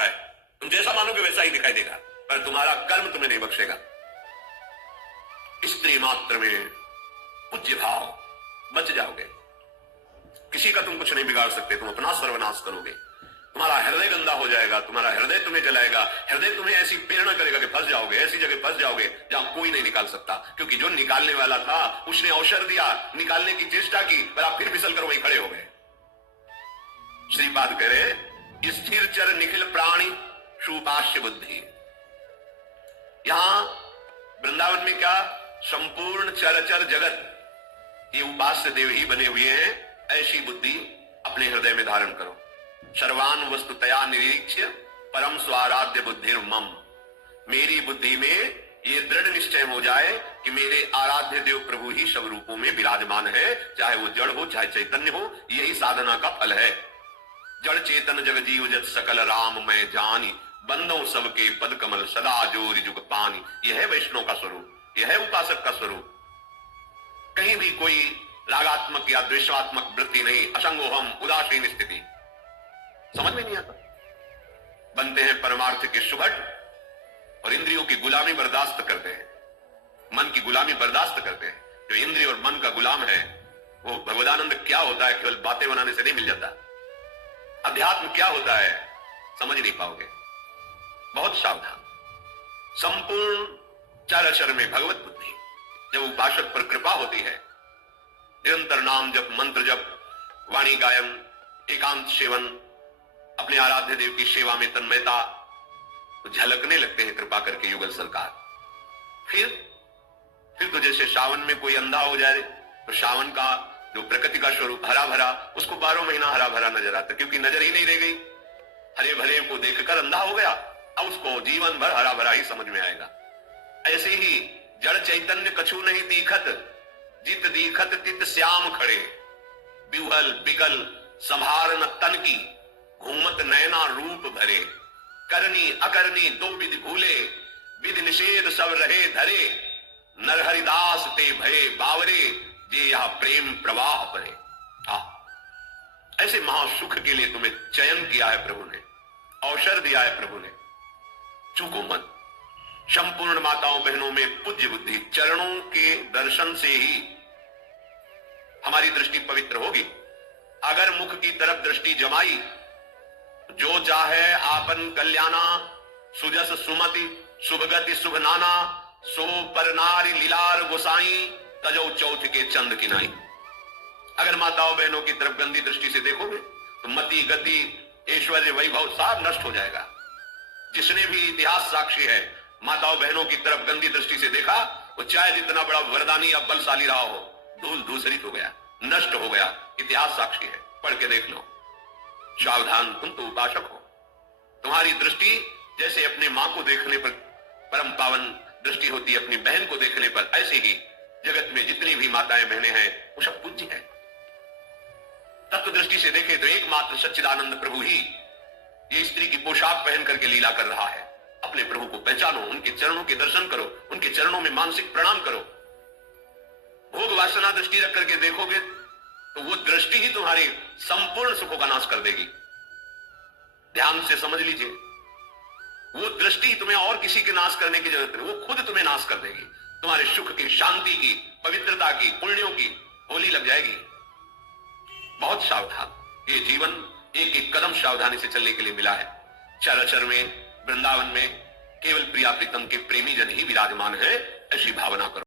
सकता है, तुम जैसा मानोगे वैसा ही दिखाई देगा, पर तुम्हारा कर्म तुम्हें नहीं बख्शेगा। स्त्री मात्र में पूज्य भाव, बच जाओगे। किसी का तुम कुछ नहीं बिगाड़ सकते, तुम अपना सर्वनाश करोगे। तुम्हारा हृदय गंदा हो जाएगा, तुम्हारा हृदय तुम्हें जलाएगा, हृदय तुम्हें ऐसी प्रेरणा करेगा कि फंस जाओगे, ऐसी जगह फंस जाओगे जहां कोई नहीं निकाल सकता, क्योंकि जो निकालने वाला था उसने अवसर दिया, निकालने की चेष्टा की, पर आप फिर फिसल कर वहीं खड़े हो गए। श्रीपाद कह रहे स्थिर चर निखिल प्राणी सुपाश्य बुद्धि। यहां वृंदावन में क्या, संपूर्ण चरचर जगत ये उपास्य देव ही बने हुए हैं। ऐसी बुद्धि अपने हृदय में धारण करो। सर्वान वस्तुतया निरीक्ष्य परम स्वाराध्य बुद्धि मम। मेरी बुद्धि में ये दृढ़ निश्चय हो जाए कि मेरे आराध्य देव प्रभु ही सब रूपों में विराजमान है, चाहे वो जड़ हो चाहे चैतन्य हो। यही साधना का फल है। जड़ चेतन जग जीव जत सकल राम मैं जानी, बंदों सबके पद कमल सदा जोरि जुग पानी। यह है वैष्णव का स्वरूप, यह है उपासक का स्वरूप। कहीं भी कोई रागात्मक या द्वेषात्मक वृत्ति नहीं, असंगोहम उदासीन स्थिति। समझ में नहीं आता। बनते हैं परमार्थ के सुभट और इंद्रियों की गुलामी बर्दाश्त करते हैं, मन की गुलामी बर्दाश्त करते हैं। जो इंद्रिय और मन का गुलाम है वो भगवदानंद क्या होता है केवल बातें बनाने से नहीं मिल जाता। अध्यात्म क्या होता है समझ नहीं पाओगे। बहुत सावधान। संपूर्ण चराचर में भगवत बुद्धि। जब उपासक पर कृपा होती है, निरंतर नाम जप, मंत्र जप, वाणी गायन, एकांत सेवन, अपने आराध्य देव की सेवा में तन्मयता, तो झलकने लगते हैं कृपा करके युगल सरकार। फिर तो जैसे सावन में कोई अंधा हो जाए तो सावन का जो प्रकृति का स्वरूप हरा भरा, उसको 12 महीना हरा भरा नजर आता, क्योंकि नजर ही नहीं रह गई। हरे भरे को देखकर अंधा हो गया, अब उसको जीवन भर हरा भरा ही समझ में आएगा। ऐसे ही जड़ चैतन्य कछु नहीं दीखत, जित दीखत तित श्याम खड़े। बिवहल बिकल संभार न तन की, घूमत नयना रूप भरे। करनी अकरनी दो विधि भूले, विधि निषेध सब रहे धरे। नरहरिदास ते भये बावरे, जे यह प्रेम प्रवाह पड़े। ऐसे महासुख के लिए तुम्हें चयन किया है प्रभु ने, अवसर दिया है प्रभु ने। चूको मत। संपूर्ण माताओं बहनों में पूज्य बुद्धि, चरणों के दर्शन से ही हमारी दृष्टि पवित्र होगी। अगर मुख की तरफ दृष्टि जमाई, जो चाहे आपन कल्याणा, सुजस सुमति शुभगति शुभ नाना। सो पर नारी लीलार गोसाई, तजो चौथ के चंद किनाई। अगर माताओं बहनों की तरफ गंदी दृष्टि से देखोगे तो मति गति ऐश्वर्य वैभव सब नष्ट हो जाएगा। जिसने भी इतिहास साक्षी है, माताओं बहनों की तरफ गंदी दृष्टि से देखा, वो चाहे जितना बड़ा वरदानी या बलशाली रहा हो, धूल धूसरित हो गया, नष्ट हो गया। इतिहास साक्षी है, पढ़ के देख लो। सावधान, तुम तो उपासक हो। तुम्हारी दृष्टि जैसे अपने मां को देखने पर परम पावन दृष्टि होती है, अपनी बहन को देखने पर, ऐसे ही जगत में जितनी भी माताएं बहनें हैं वो सब पूज्य है। तत्व दृष्टि से देखें तो एकमात्र सच्चिदानंद प्रभु ही ये स्त्री की पोशाक पहन करके लीला कर रहा है। अपने प्रभु को पहचानो, उनके चरणों के दर्शन करो, उनके चरणों में मानसिक प्रणाम करो। भोग वासना दृष्टि रख करके देखोगे तो वो दृष्टि ही तुम्हारे संपूर्ण सुखों का नाश कर देगी। ध्यान से समझ लीजिए, वो दृष्टि तुम्हें और किसी के नाश करने की जरूरत नहीं, वो खुद तुम्हें नाश कर देगी। तुम्हारे सुख की, शांति की, पवित्रता की, पुण्यों की होली लग जाएगी। बहुत सावधान। ये जीवन एक एक कदम सावधानी से चलने के लिए मिला है। चराचर में, वृंदावन में केवल प्रिया प्रीतम के प्रेमी जन ही विराजमान है, ऐसी भावना करो।